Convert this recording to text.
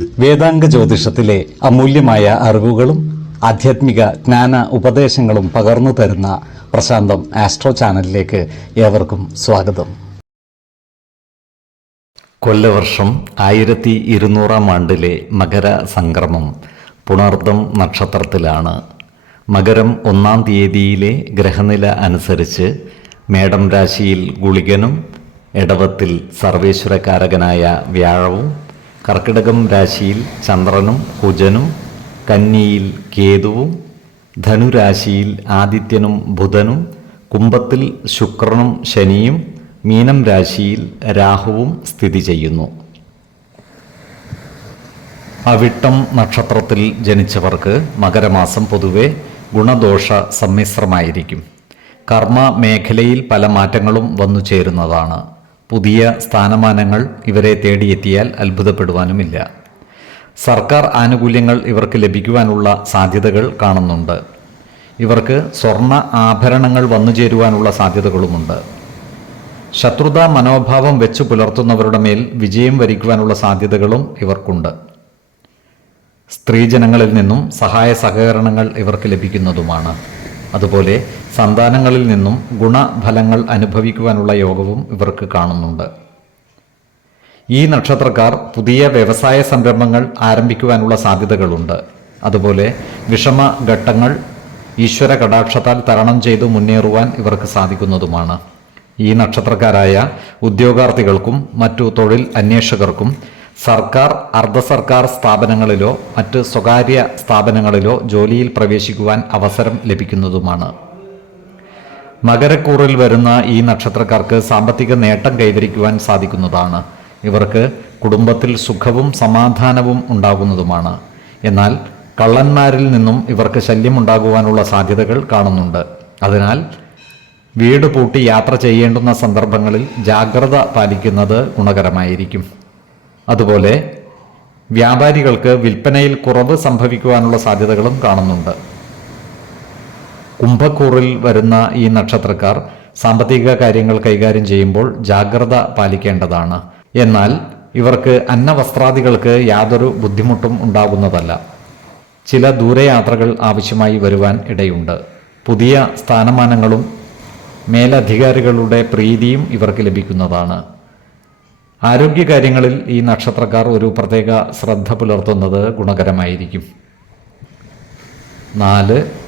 വേദാംഗ ജ്യോതിഷത്തിലെ അമൂല്യമായ അറിവുകളും ആധ്യാത്മിക ജ്ഞാന ഉപദേശങ്ങളും പകർന്നു തരുന്ന പ്രശാന്തം ആസ്ട്രോ ചാനലിലേക്ക് ഏവർക്കും സ്വാഗതം. കൊല്ലവർഷം ആയിരത്തി ഇരുന്നൂറാം ആണ്ടിലെ മകര സംക്രമം പുണർദം നക്ഷത്രത്തിലാണ്. മകരം ഒന്നാം തീയതിയിലെ ഗ്രഹനില അനുസരിച്ച് മേടം രാശിയിൽ ഗുളികനും ഇടവത്തിൽ സർവേശ്വരകാരകനായ വ്യാഴവും കർക്കിടകം രാശിയിൽ ചന്ദ്രനും കുജനും കന്നിയിൽ കേതുവും ധനുരാശിയിൽ ആദിത്യനും ബുധനും കുംഭത്തിൽ ശുക്രനും ശനിയും മീനം രാശിയിൽ രാഹുവും സ്ഥിതി ചെയ്യുന്നു. അവിട്ടം നക്ഷത്രത്തിൽ ജനിച്ചവർക്ക് മകരമാസം പൊതുവെ ഗുണദോഷ സമ്മിശ്രമായിരിക്കും. കർമ്മ മേഖലയിൽ പല മാറ്റങ്ങളും വന്നു ചേരുന്നതാണ്. പുതിയ സ്ഥാനമാനങ്ങൾ ഇവരെ തേടിയെത്തിയാൽ അത്ഭുതപ്പെടുവാനുമില്ല. സർക്കാർ ആനുകൂല്യങ്ങൾ ഇവർക്ക് ലഭിക്കുവാനുള്ള സാധ്യതകൾ കാണുന്നുണ്ട്. ഇവർക്ക് സ്വർണ ആഭരണങ്ങൾ വന്നു ചേരുവാനുള്ള സാധ്യതകളുമുണ്ട്. ശത്രുതാ മനോഭാവം വെച്ചു പുലർത്തുന്നവരുടെ മേൽ വിജയം വരിക്കുവാനുള്ള സാധ്യതകളും ഇവർക്കുണ്ട്. സ്ത്രീജനങ്ങളിൽ നിന്നും സഹായ സഹകരണങ്ങൾ ഇവർക്ക് ലഭിക്കുന്നതുമാണ്. അതുപോലെ സന്താനങ്ങളിൽ നിന്നും ഗുണഫലങ്ങൾ അനുഭവിക്കുവാനുള്ള യോഗവും ഇവർക്ക് കാണുന്നുണ്ട്. ഈ നക്ഷത്രക്കാർ പുതിയ വ്യവസായ സംരംഭങ്ങൾ ആരംഭിക്കുവാനുള്ള സാധ്യതകളുണ്ട്. അതുപോലെ വിഷമ ഘട്ടങ്ങൾ ഈശ്വര കടാക്ഷത്താൽ തരണം ചെയ്തു മുന്നേറുവാൻ ഇവർക്ക് സാധിക്കുന്നതുമാണ്. ഈ നക്ഷത്രക്കാരായ ഉദ്യോഗാർത്ഥികൾക്കും മറ്റു തൊഴിൽ അന്വേഷകർക്കും സർക്കാർ അർദ്ധ സർക്കാർ സ്ഥാപനങ്ങളിലോ മറ്റ് സ്വകാര്യ സ്ഥാപനങ്ങളിലോ ജോലിയിൽ പ്രവേശിക്കുവാൻ അവസരം ലഭിക്കുന്നതുമാണ്. മകരക്കൂറിൽ വരുന്ന ഈ നക്ഷത്രക്കാർക്ക് സാമ്പത്തിക നേട്ടം കൈവരിക്കുവാൻ സാധിക്കുന്നതാണ്. ഇവർക്ക് കുടുംബത്തിൽ സുഖവും സമാധാനവും ഉണ്ടാകുന്നതുമാണ്. എന്നാൽ കള്ളന്മാരിൽ നിന്നും ഇവർക്ക് ശല്യമുണ്ടാകുവാനുള്ള സാധ്യതകൾ കാണുന്നുണ്ട്. അതിനാൽ വീട് പൂട്ടി യാത്ര ചെയ്യേണ്ടുന്ന സന്ദർഭങ്ങളിൽ ജാഗ്രത പാലിക്കുന്നത് ഗുണകരമായിരിക്കും. അതുപോലെ വ്യാപാരികൾക്ക് വിൽപ്പനയിൽ കുറവ് സംഭവിക്കുവാനുള്ള സാധ്യതകളും കാണുന്നുണ്ട്. കുംഭക്കൂറിൽ വരുന്ന ഈ നക്ഷത്രക്കാർ സാമ്പത്തിക കാര്യങ്ങൾ കൈകാര്യം ചെയ്യുമ്പോൾ ജാഗ്രത പാലിക്കേണ്ടതാണ്. എന്നാൽ ഇവർക്ക് അന്നവസ്ത്രാദികൾക്ക് യാതൊരു ബുദ്ധിമുട്ടും ഉണ്ടാകുന്നതല്ല. ചില ദൂരയാത്രകൾ ആവശ്യമായി വരുവാൻ ഇടയുണ്ട്. പുതിയ സ്ഥാനമാനങ്ങളും മേലധികാരികളുടെ പ്രീതിയും ഇവർക്ക് ലഭിക്കുന്നതാണ്. ആരോഗ്യകാര്യങ്ങളിൽ ഈ നക്ഷത്രക്കാർ ഒരു പ്രത്യേക ശ്രദ്ധ പുലർത്തുന്നത് ഗുണകരമായിരിക്കും. നാല്